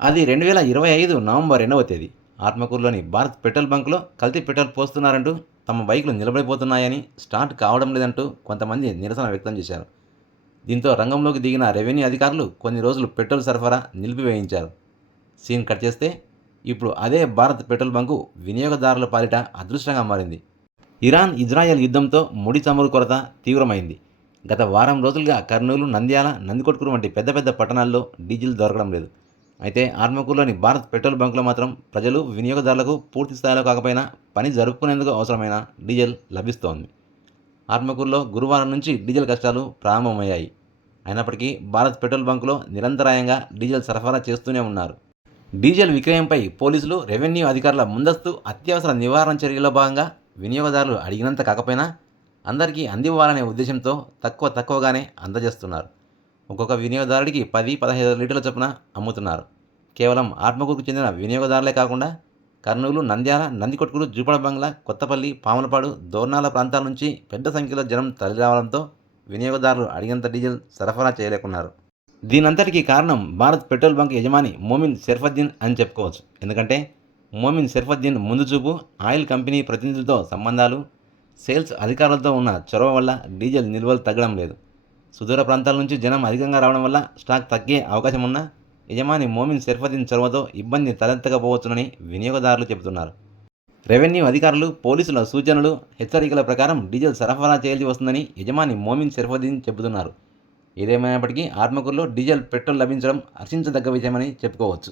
అది 2025 నవంబర్ 2వ తేదీ. ఆత్మకూరులోని భారత్ పెట్రోల్ బంక్‌లో కల్తీ పెట్రోల్ పోస్తున్నారంటూ తమ బైకులు నిలబడిపోతున్నాయని, స్టార్ట్ కావడం లేదంటూ కొంతమంది నిరసన వ్యక్తం చేశారు. దీంతో రంగంలోకి దిగిన రెవెన్యూ అధికారులు కొన్ని రోజులు పెట్రోల్ సరఫరా నిలిపివేయించారు. సీన్ కట్ చేస్తే ఇప్పుడు అదే భారత్ పెట్రోల్ బంకు వినియోగదారుల పాలిట అదృష్టంగా మారింది. ఇరాన్, ఇజ్రాయెల్ యుద్ధంతో ముడి చమురు కొరత తీవ్రమైంది. గత వారం రోజులుగా కర్నూలు, నంద్యాల, నందికొట్కూరు వంటి పెద్ద పెద్ద పట్టణాల్లో డీజిల్ దొరకడం లేదు. అయితే ఆత్మకూరులోని భారత్ పెట్రోల్ బంకులో మాత్రం ప్రజలు, వినియోగదారులకు పూర్తి స్థాయిలో కాకపోయినా పని జరుపుకునేందుకు అవసరమైన డీజిల్ లభిస్తోంది. ఆత్మకూరులో గురువారం నుంచి డీజిల్ కష్టాలు ప్రారంభమయ్యాయి. అయినప్పటికీ భారత్ పెట్రోల్ బంకులో నిరంతరాయంగా డీజిల్ సరఫరా చేస్తూనే ఉన్నారు. డీజిల్ విక్రయంపై పోలీసులు, రెవెన్యూ అధికారుల ముందస్తు అత్యవసర నివారణ చర్యల్లో భాగంగా వినియోగదారులు అడిగినంత కాకపోయినా అందరికీ అందివ్వాలనే ఉద్దేశంతో తక్కువగానే అందజేస్తున్నారు. ఒక్కొక్క వినియోగదారుడికి 10-15 లీటర్ల చొప్పున అమ్ముతున్నారు. కేవలం ఆత్మకూరుకు చెందిన వినియోగదారులే కాకుండా కర్నూలు, నంద్యాల, నందికొట్కూరు, జూపడ బంగ్లా, కొత్తపల్లి, పాములపాడు, దోర్నాల ప్రాంతాల నుంచి పెద్ద సంఖ్యలో జనం తరలిరావడంతో వినియోగదారులు అడిగినంత డీజిల్ సరఫరా చేయలేకున్నారు. దీనంతటికీ కారణం భారత్ పెట్రోల్ బంక్ యజమాని మోమిన్ షర్ఫద్దీన్ అని చెప్పుకోవచ్చు. ఎందుకంటే మోమిన్ షర్ఫద్దీన్ ముందు చూపు, ఆయిల్ కంపెనీ ప్రతినిధులతో సంబంధాలు, సేల్స్ అధికారులతో ఉన్న చొరవ వల్ల డీజిల్ నిల్వలు తగ్గడం లేదు. సుదూర ప్రాంతాల నుంచి జనం అధికంగా రావడం వల్ల స్టాక్ తగ్గే అవకాశం ఉన్న యజమాని మోమిన్ షర్ఫద్దీన్ చొరవతో ఇబ్బంది తలెత్తకపోవచ్చునని వినియోగదారులు చెబుతున్నారు. రెవెన్యూ అధికారులు, పోలీసుల సూచనలు, హెచ్చరికల ప్రకారం డీజిల్ సరఫరా చేయాల్సి వస్తుందని యజమాని మోమిన్ షర్ఫద్దీన్ చెబుతున్నారు. ఏదేమైనప్పటికీ ఆత్మకూరులో డీజిల్, పెట్రోల్ లభించడం హర్షించదగ్గ విషయమని చెప్పుకోవచ్చు.